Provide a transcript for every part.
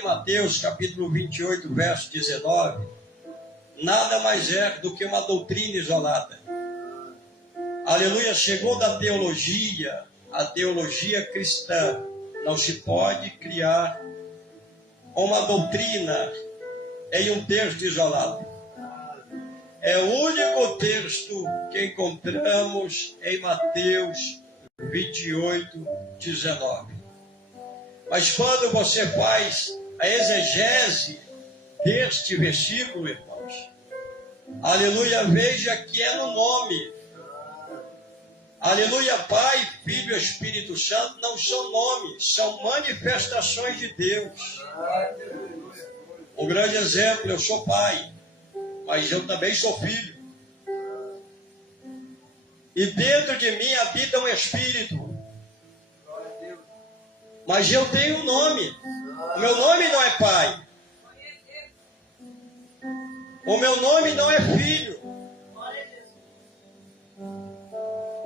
de Mateus, capítulo 28, verso 19, nada mais é do que uma doutrina isolada. Aleluia, chegou da teologia, a teologia cristã. Não se pode criar uma doutrina em um texto isolado. É o único texto que encontramos em Mateus 28, 19. Mas quando você faz a exegese deste versículo, irmãos, aleluia, veja que é no nome. Aleluia, Pai, Filho e Espírito Santo não são nomes, são manifestações de Deus. Um grande exemplo, eu sou pai, mas eu também sou filho. E dentro de mim habita um Espírito. Mas eu tenho um nome. O meu nome não é pai. O meu nome não é filho.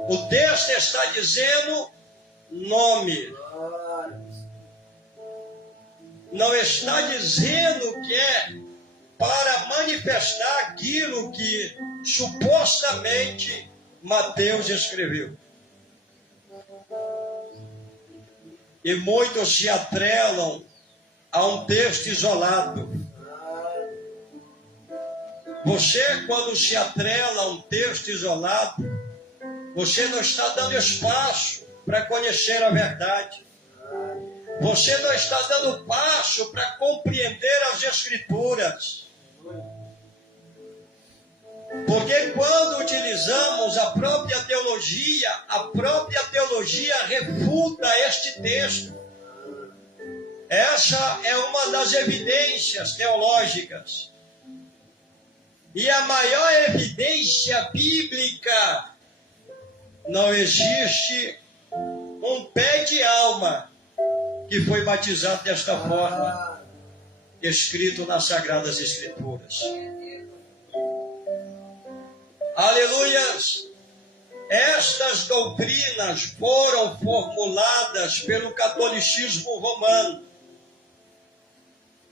O texto está dizendo nome. Não está dizendo que é para manifestar aquilo que supostamente Mateus escreveu. E muitos se atrelam a um texto isolado. Você, quando se atrela a um texto isolado, você não está dando espaço para conhecer a verdade. Você não está dando passo para compreender as Escrituras. Porque quando utilizamos a própria teologia refuta este texto. Essa é uma das evidências teológicas. E a maior evidência bíblica: não existe um pé de alma que foi batizado desta forma, escrito nas Sagradas Escrituras. Aleluias! Estas doutrinas foram formuladas pelo catolicismo romano.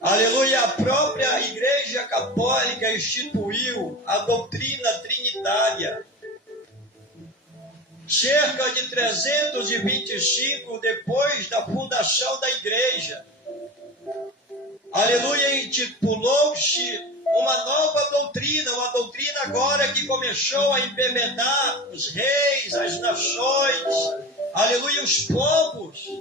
Aleluia! A própria Igreja Católica instituiu a doutrina trinitária. Cerca de 325 depois da fundação da igreja. Aleluia, intitulou-se uma nova doutrina, uma doutrina agora que começou a implementar os reis, as nações, aleluia, os povos.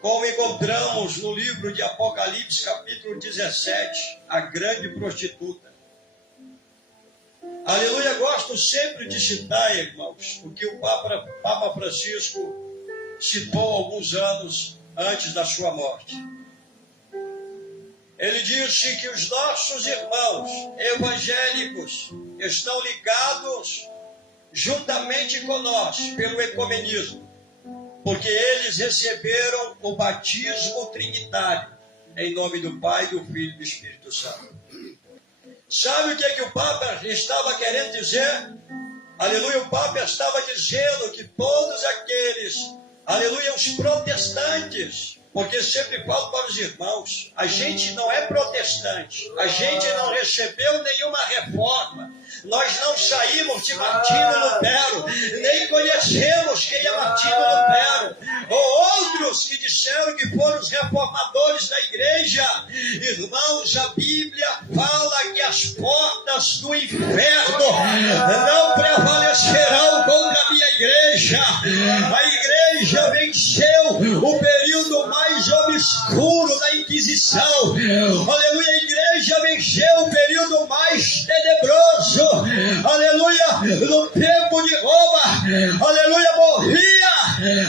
Como encontramos no livro de Apocalipse, capítulo 17, a grande prostituta. Aleluia, gosto sempre de citar, irmãos, o que o Papa Francisco citou alguns anos antes da sua morte. Ele disse que os nossos irmãos evangélicos estão ligados juntamente conosco pelo ecumenismo, porque eles receberam o batismo trinitário, em nome do Pai, do Filho e do Espírito Santo. Sabe o que o Papa estava querendo dizer? Aleluia, o Papa estava dizendo que todos aqueles, aleluia, os protestantes, porque sempre falo para os irmãos, a gente não é protestante, a gente não recebeu nenhuma reforma, nós não saímos de Martinho Lutero, nem conhecemos quem é Martinho Lutero, ou outros que disseram que foram os reformadores da igreja. Irmãos, a Bíblia fala que as portas do inferno não prevalecerão contra a minha igreja. A igreja venceu o período mais obscuro da Inquisição. Aleluia, a igreja venceu o período mais tenebroso. Aleluia, no tempo de Roma. Aleluia, morria.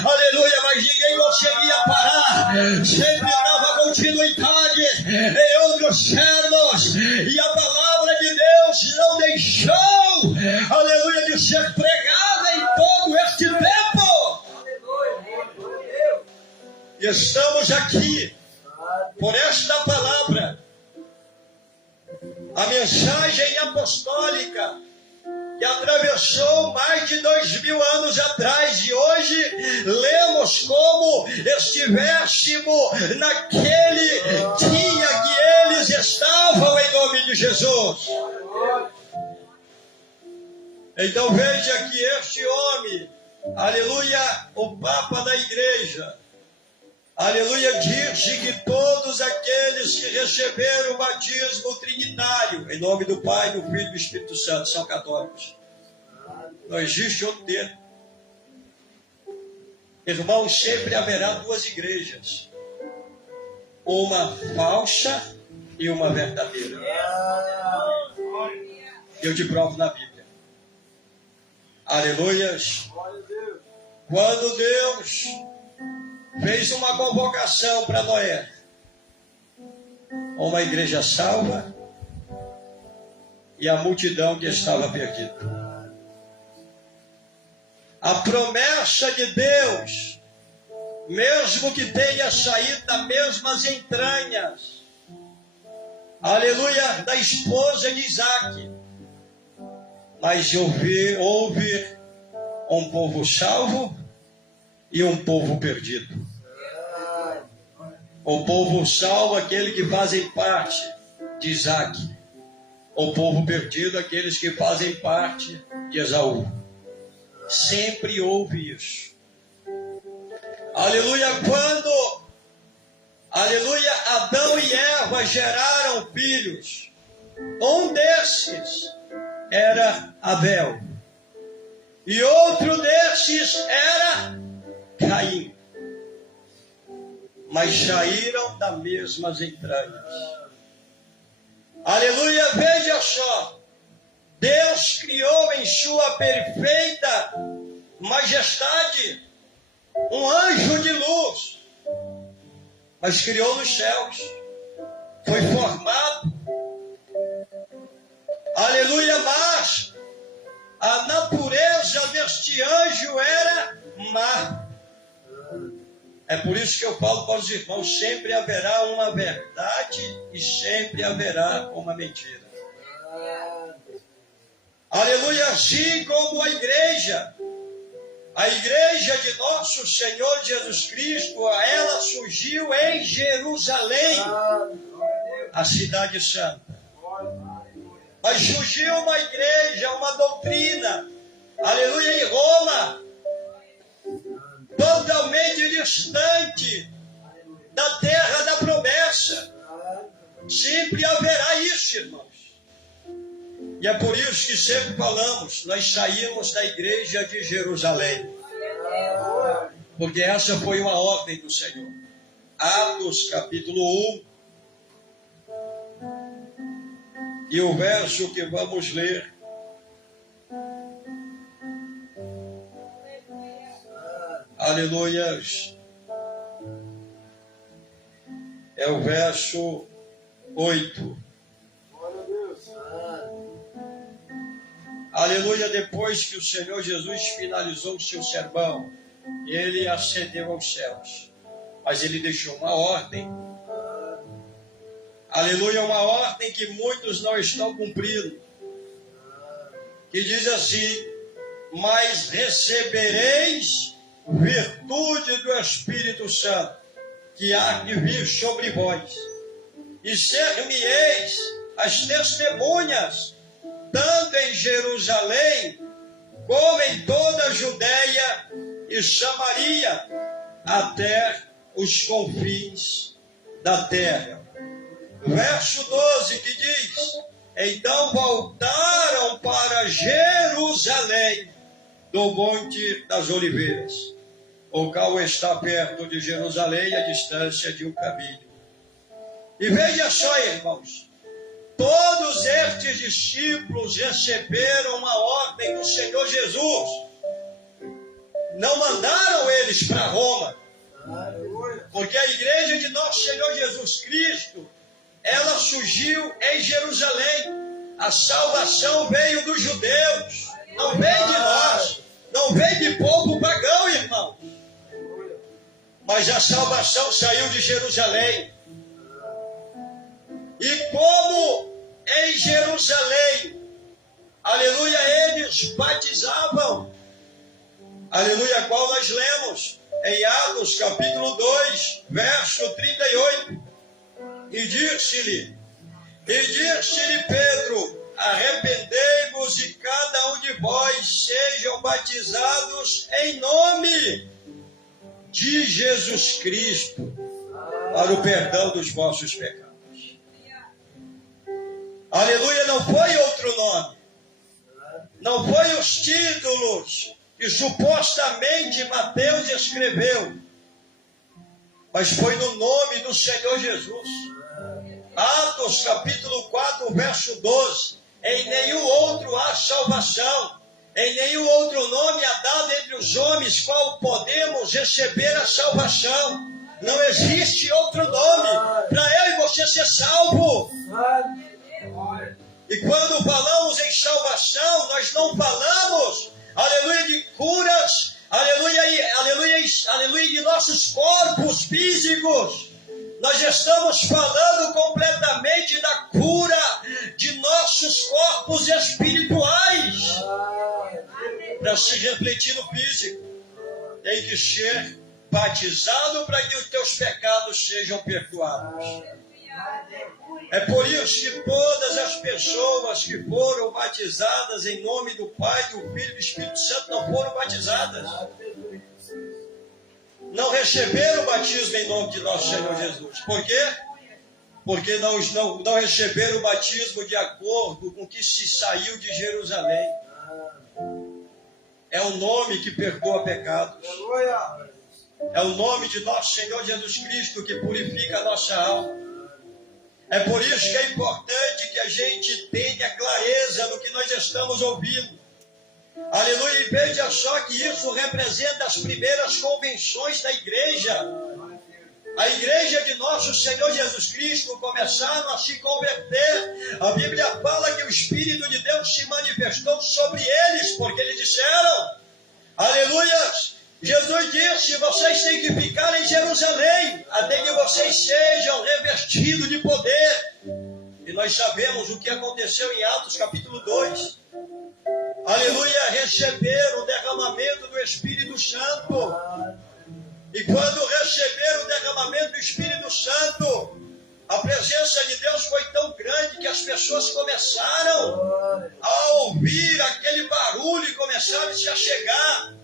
Aleluia, mas ninguém conseguia parar. Sempre dava continuidade em outros sermos. E a palavra de Deus não deixou, aleluia, de ser pregada em todo este tempo. E estamos aqui por esta palavra, a mensagem apostólica que atravessou mais de 2000 anos atrás, e hoje lemos como estivéssemos naquele irmãos? Então veja que este homem, aleluia, o Papa da Igreja, aleluia, diz que todos aqueles que receberam o batismo trinitário, em nome do Pai, do Filho e do Espírito Santo, são católicos. Não existe outro termo. Irmãos, sempre haverá duas igrejas. Uma falsa e uma verdadeira. Eu te provo na Bíblia. Aleluias. Quando Deus fez uma convocação para Noé, uma igreja salva e a multidão que estava perdida. A promessa de Deus, mesmo que tenha saído das mesmas entranhas, aleluia, da esposa de Isaac, mas houve um povo salvo e um povo perdido. O povo salvo, aquele que fazem parte de Isaac. O povo perdido, aqueles que fazem parte de Esaú. Sempre houve isso. Aleluia, quando, aleluia, Adão e Eva geraram filhos, um desses era Abel, e outro desses era Caim, mas saíram das mesmas entranhas. Aleluia, veja só, Deus criou em sua perfeita majestade um anjo de luz, mas criou nos céus, foi formado, aleluia, mas a natureza deste anjo era má. É por isso que eu falo para os irmãos, sempre haverá uma verdade e sempre haverá uma mentira. Aleluia, assim como a igreja de nosso Senhor Jesus Cristo, ela surgiu em Jerusalém, a cidade santa. Mas surgiu uma igreja, uma doutrina, aleluia, em Roma, totalmente distante da terra da promessa. Sempre haverá isso, irmãos. E é por isso que sempre falamos, nós saímos da igreja de Jerusalém. Porque essa foi uma ordem do Senhor. Atos capítulo 1. E o verso que vamos ler. Aleluias. É o verso 8. Aleluia, depois que o Senhor Jesus finalizou o seu sermão, ele ascendeu aos céus. Mas ele deixou uma ordem. Aleluia, uma ordem que muitos não estão cumprindo. Que diz assim: mas recebereis virtude do Espírito Santo, que há de vir sobre vós. E ser-me-eis as testemunhas, tanto em Jerusalém, como em toda a Judeia e Samaria, até os confins da terra. Verso 12 que diz: então voltaram para Jerusalém, do Monte das Oliveiras, o qual está perto de Jerusalém, a distância de um caminho. E veja só, irmãos, todos estes discípulos receberam uma ordem do Senhor Jesus. Não mandaram eles para Roma, porque a igreja de nosso Senhor Jesus Cristo, ela surgiu em Jerusalém. A salvação veio dos judeus, não veio de nós, não veio de povo pagão, irmão. Mas a salvação saiu de Jerusalém. E como em Jerusalém, aleluia, eles batizavam, aleluia, qual nós lemos em Atos capítulo 2, verso 38. E disse-lhe: E disse-lhe Pedro: arrependei-vos e cada um de vós sejam batizados em nome de Jesus Cristo para o perdão dos vossos pecados. Aleluia, não foi outro nome. Não foi os títulos que supostamente Mateus escreveu, mas foi no nome do Senhor Jesus. Atos capítulo 4, verso 12. Em nenhum outro há salvação, em nenhum outro nome há dado entre os homens qual podemos receber a salvação. Não existe outro nome para eu e você ser salvo. E quando falamos em salvação, nós não falamos, aleluia, de curas, aleluia, de nossos corpos físicos. Nós estamos falando completamente da cura de nossos corpos espirituais. Para se refletir no físico, tem que ser batizado para que os teus pecados sejam perdoados. É por isso que todas as pessoas que foram batizadas em nome do Pai, do Filho e do Espírito Santo não foram batizadas. Não receberam o batismo em nome de nosso Senhor Jesus. Por quê? Porque não receberam o batismo de acordo com o que se saiu de Jerusalém. É o nome que perdoa pecados. É o nome de nosso Senhor Jesus Cristo que purifica a nossa alma. É por isso que é importante que a gente tenha clareza no que nós estamos ouvindo. Aleluia, e veja só que isso representa as primeiras convenções da igreja. A igreja de nosso Senhor Jesus Cristo começaram a se converter. A Bíblia fala que o Espírito de Deus se manifestou sobre eles, porque eles disseram, aleluia, Jesus disse, vocês têm que ficar em Jerusalém, até que vocês sejam revestidos de poder. E nós sabemos o que aconteceu em Atos capítulo 2. Aleluia, receberam o derramamento do Espírito Santo. E quando receberam o derramamento do Espírito Santo, a presença de Deus foi tão grande que as pessoas começaram a ouvir aquele barulho e começaram a se achegar.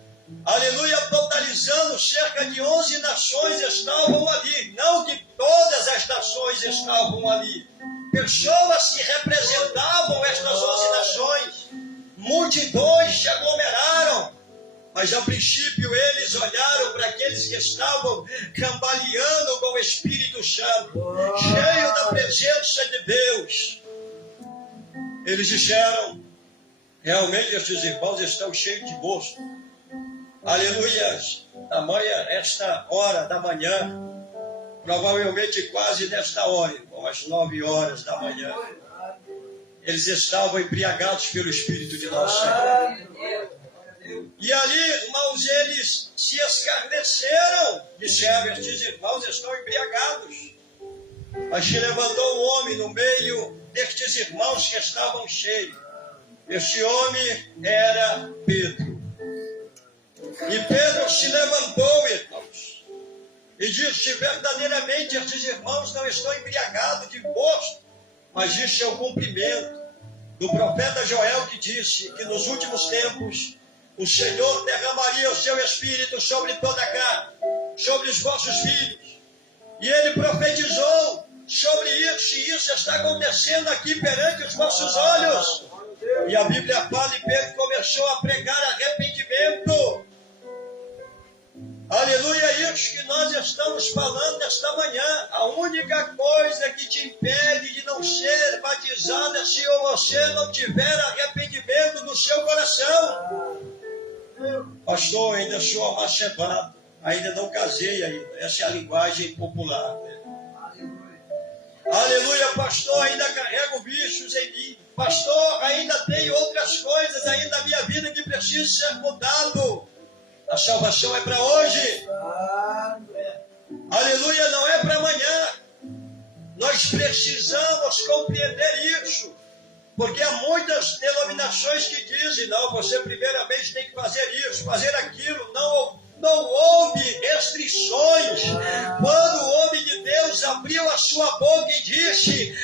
Aleluia, totalizando cerca de 11 nações estavam ali. Não que todas as nações estavam ali. Pessoas que representavam estas 11 nações. Multidões se aglomeraram. Mas a princípio eles olharam para aqueles que estavam cambaleando com o Espírito Santo, cheio da presença de Deus. Eles disseram, realmente estes irmãos estão cheios de gosto. Aleluia, tamanha esta hora da manhã, provavelmente quase nesta hora, às 9 horas da manhã, eles estavam embriagados pelo Espírito de nosso Senhor. E ali, irmãos, eles se escarneceram, disseram, estes irmãos estão embriagados. Mas se levantou um homem no meio destes irmãos que estavam cheios. Este homem era Pedro. E Pedro se levantou, irmãos, e disse, verdadeiramente estes irmãos não estão embriagados de gosto, mas isso é o cumprimento do profeta Joel, que disse que nos últimos tempos o Senhor derramaria o seu Espírito sobre toda a carne, sobre os vossos filhos. E ele profetizou sobre isso, e isso está acontecendo aqui perante os nossos olhos. E a Bíblia fala, e Pedro começou a pregar arrependimento. Aleluia, é isso que nós estamos falando nesta manhã. A única coisa que te impede de não ser batizado é se você não tiver arrependimento no seu coração. Pastor, ainda sou amacebado, ainda não casei ainda. Essa é a linguagem popular. Aleluia, pastor, ainda carrego bichos em mim. Pastor, ainda tenho outras coisas ainda na minha vida que precisam ser mudado. A salvação é para hoje. Aleluia, não é para amanhã. Nós precisamos compreender isso. Porque há muitas denominações que dizem, não, você primeiramente tem que fazer isso, fazer aquilo. Não houve restrições. Quando o homem de Deus abriu a sua boca e disse,